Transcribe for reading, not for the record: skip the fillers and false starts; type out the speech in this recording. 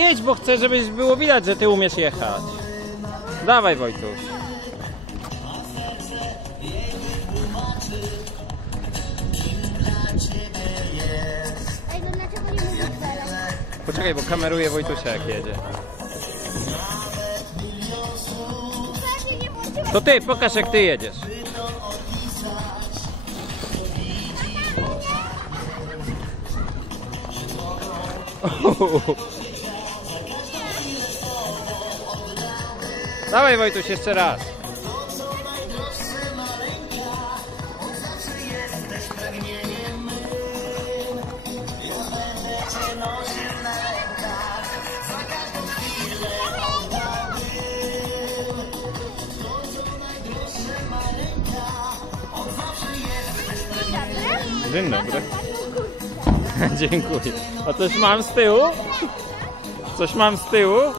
jedź, bo chcę, żebyś było widać, że ty umiesz jechać. Dawaj, Wojtuś. Ej, no dlaczego nie mówisz teraz? Poczekaj, bo kameruje Wojtusia, jak jedzie. To ty, pokaż, jak ty jedziesz. Dawaj, Wojtuś, jeszcze raz. Dzień dobry. Dziękuję. A coś mam z tyłu? Coś mam z tyłu?